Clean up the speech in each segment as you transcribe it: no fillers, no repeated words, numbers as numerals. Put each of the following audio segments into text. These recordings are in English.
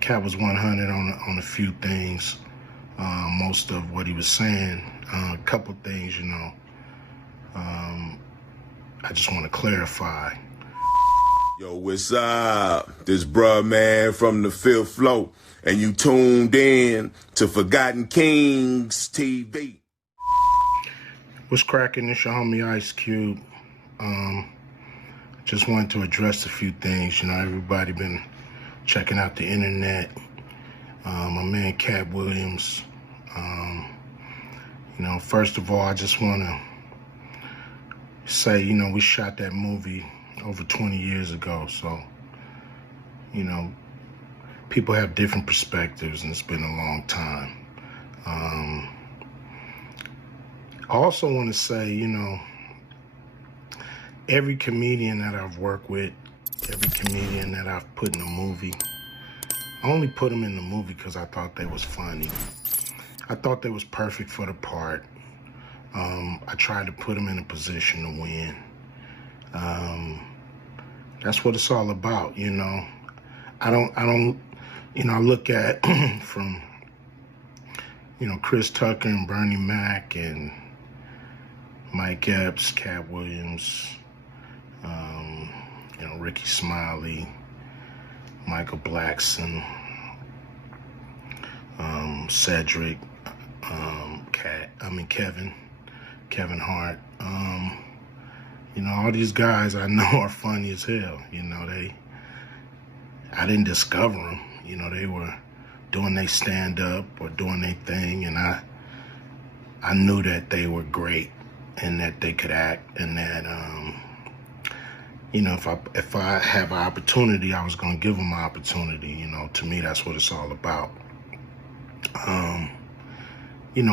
Katt was 100 on a few things. Most of what he was saying, a couple things, I just want to clarify. Yo, what's up? This bruh man from the fifth floor, and you tuned in to Forgotten Kings TV. What's cracking? It's your homie Ice Cube. Just wanted to address a few things. Everybody been checking out the internet. My man Katt Williams. First of all, I just want to say, we shot that movie over 20 years ago. So, people have different perspectives, and it's been a long time. I also want to say, every comedian that I've worked with, every comedian that I've put in a movie, I only put them in the movie because I thought they was funny. I thought they was perfect for the part. I tried to put them in a position to win. That's what it's all about, I look at from, Chris Tucker and Bernie Mac and Mike Epps, Katt Williams, Ricky Smiley, Michael Blackson, Cedric, Kevin Hart. All these guys I know are funny as hell. I didn't discover them. They were doing their stand-up or doing their thing, and I knew that they were great and that they could act, and that if I have an opportunity, I was gonna give them an opportunity. To me, that's what it's all about.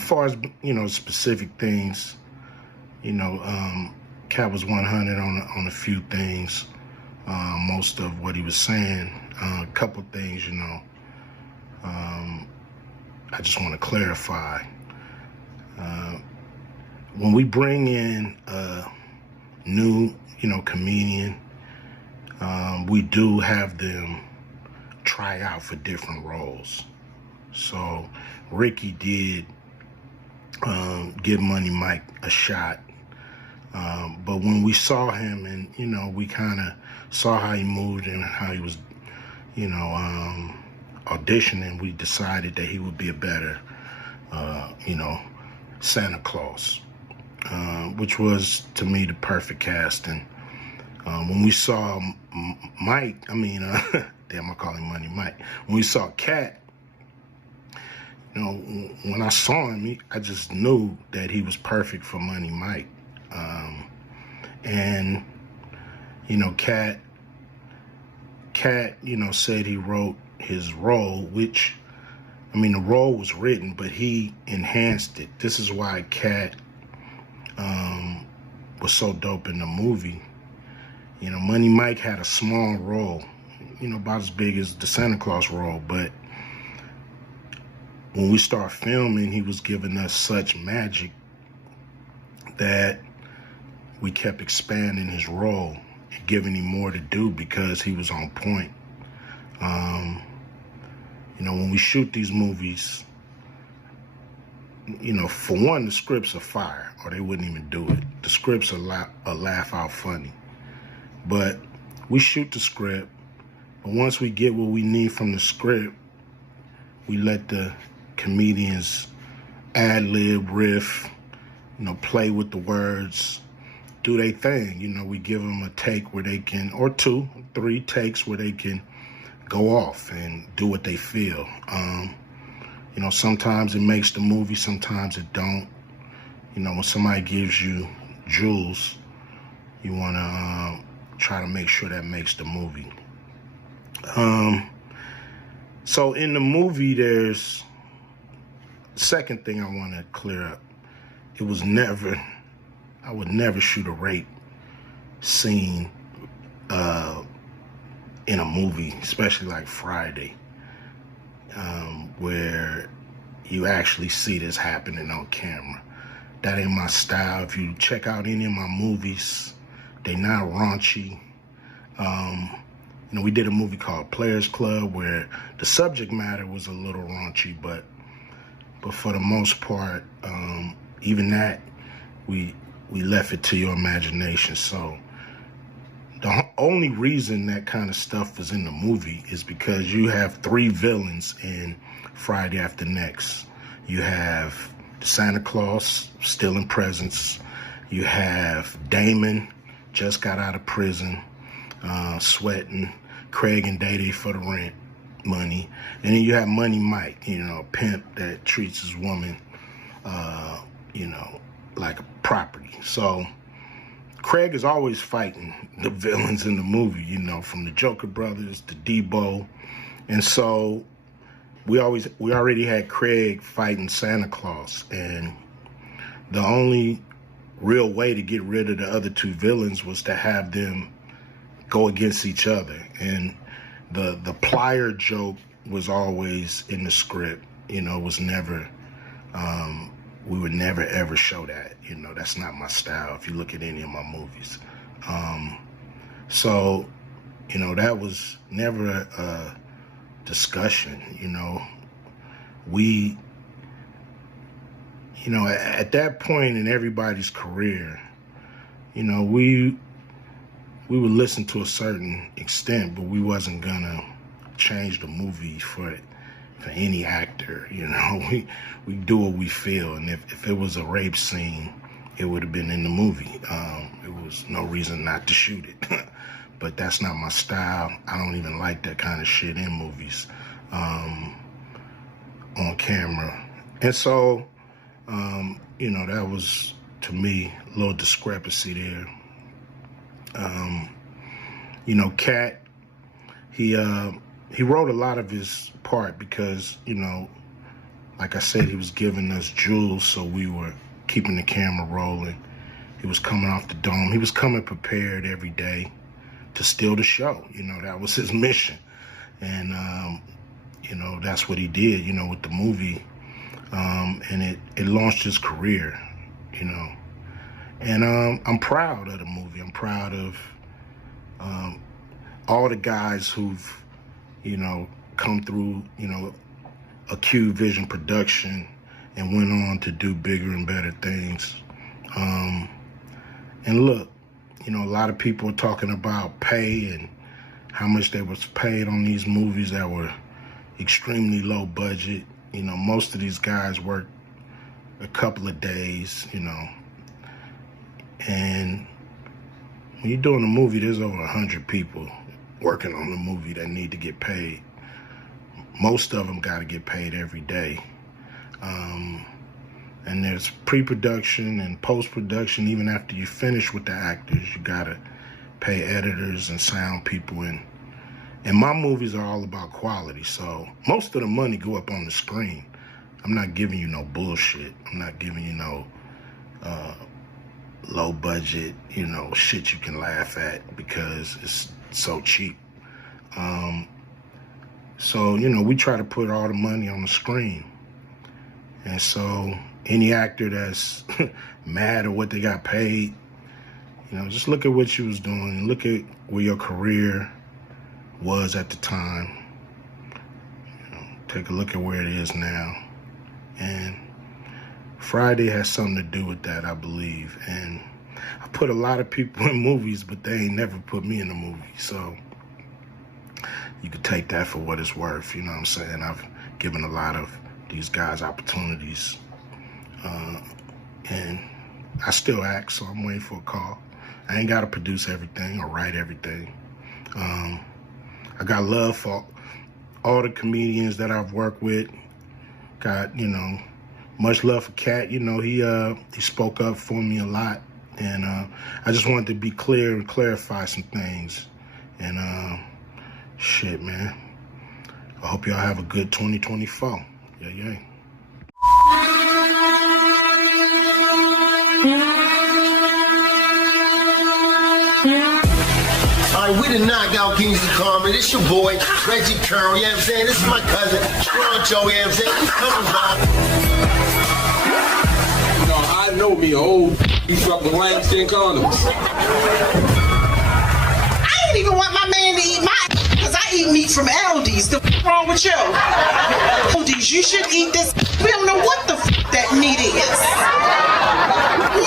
Far as specific things, Katt was 100 on a few things. Most of what he was saying, a couple things, I just want to clarify. When we bring in a new, comedian, we do have them try out for different roles. So Ricky did give Money Mike a shot. But when we saw him and, we kind of saw how he moved and how he was, auditioning, we decided that he would be a better, Santa Claus, which was, to me, the perfect casting. When we saw Mike, damn, I call him Money Mike. When we saw Katt, when I saw him, I just knew that he was perfect for Money Mike. And Katt, said he wrote his role, which, the role was written, but he enhanced it. This is why Katt was so dope in the movie. Money Mike had a small role, about as big as the Santa Claus role, but when we start filming, he was giving us such magic that we kept expanding his role and giving him more to do because he was on point. When we shoot these movies, for one, the scripts are fire, or they wouldn't even do it. The scripts are laugh out funny. But we shoot the script, but once we get what we need from the script, we let the comedians ad-lib, riff, play with the words, do their thing. We give them a take where they can, or 2, 3 takes where they can go off and do what they feel. Sometimes it makes the movie, sometimes it don't. When somebody gives you jewels, you want to try to make sure that makes the movie. So in the movie, there's second thing I want to clear up. I would never shoot a rape scene in a movie, especially like Friday, where you actually see this happening on camera. That ain't my style. If you check out any of my movies, they not raunchy. You know, we did a movie called Players Club where the subject matter was a little raunchy, but for the most part, even that, we left it to your imagination. So the only reason that kind of stuff was in the movie is because you have 3 villains in Friday After Next. You have Santa Claus stealing presents. You have Damon, just got out of prison, sweating. Craig and Day for the rent money. And then you have Money Mike, you know, a pimp that treats his woman, you know, like a property. So Craig is always fighting the villains in the movie, you know, from the Joker brothers to Debo. And so we already had Craig fighting Santa Claus. And the only real way to get rid of the other 2 villains was to have them go against each other. And the plier joke was always in the script. You know, it was never, we would never ever show that. You know, that's not my style if you look at any of my movies. So, you know, that was never a discussion. You know, we, you know, at that point in everybody's career, you know, we would listen to a certain extent, but we wasn't gonna change the movie for any actor. You know, we do what we feel, and if it was a rape scene, it would have been in the movie. It was no reason not to shoot it. But that's not my style. I don't even like that kind of shit in movies, on camera. And so, you know, that was, to me, a little discrepancy there. You know, Katt, he wrote a lot of his part because, you know, like I said, he was giving us jewels, so we were keeping the camera rolling. He was coming off the dome. He was coming prepared every day to steal the show. You know, that was his mission. And, you know, that's what he did, you know, with the movie. And it launched his career, you know. And I'm proud of the movie. I'm proud of all the guys who've, you know, come through, you know, a Q Vision production and went on to do bigger and better things. And look, you know, a lot of people are talking about pay and how much they was paid on these movies that were extremely low budget. You know, most of these guys work a couple of days, you know. And when you're doing a movie, there's over 100 people working on the movie that need to get paid. Most of them got to get paid every day. And there's pre-production and post-production. Even after you finish with the actors, you got to pay editors and sound people. And my movies are all about quality, so most of the money go up on the screen. I'm not giving you no bullshit. I'm not giving you no low budget, you know, shit you can laugh at because it's so cheap. So, you know, we try to put all the money on the screen. And so any actor that's mad at what they got paid, you know, just look at what you was doing. Look at where your career was at the time. You know, take a look at where it is now. And Friday has something to do with that, I believe. And I put a lot of people in movies, but they ain't never put me in a movie. So you could take that for what it's worth. You know what I'm saying? I've given a lot of these guys opportunities. And I still act, so I'm waiting for a call. I ain't got to produce everything or write everything. I got love for all the comedians that I've worked with. Got, you know, much love for Katt. You know, he spoke up for me a lot. And I just wanted to be clear and clarify some things. And shit, man. I hope y'all have a good 2024. Yeah, yeah. Alright, we the Knockout Kings of Comedy. This your boy, Reggie Curl, you know what I'm saying? This is my cousin, Stroncho, you know what I'm saying? He's coming by. You know, I know me, old piece from the Langston condoms. I didn't even want my man to eat my I eat meat from Aldi's. The f wrong with you? Aldi's, you should eat this. We don't know what the f that meat is. No.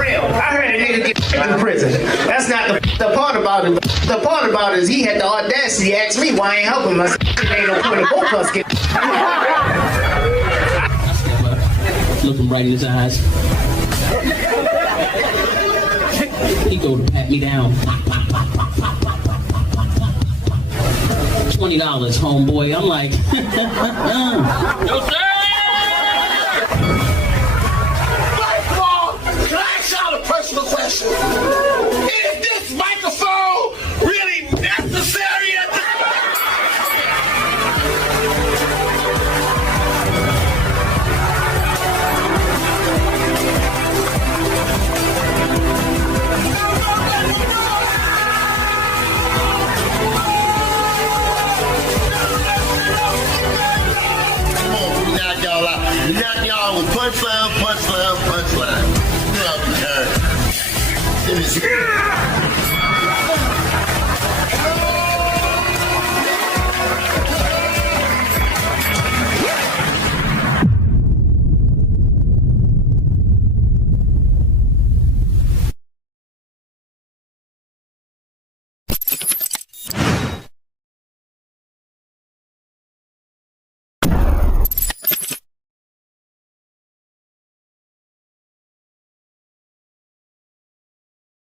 Real. I heard a nigga get in prison. That's not the part about it. The part about it is he had the audacity to ask me why I ain't helping him. I said, it ain't no point in both of us get. Look him right in his eyes. He go to pat me down. $20, homeboy. I'm like, no sir. First of all, can I ask y'all a personal question? Is this microphone really necessary at this Knock y'all with punchline. You know, let me see.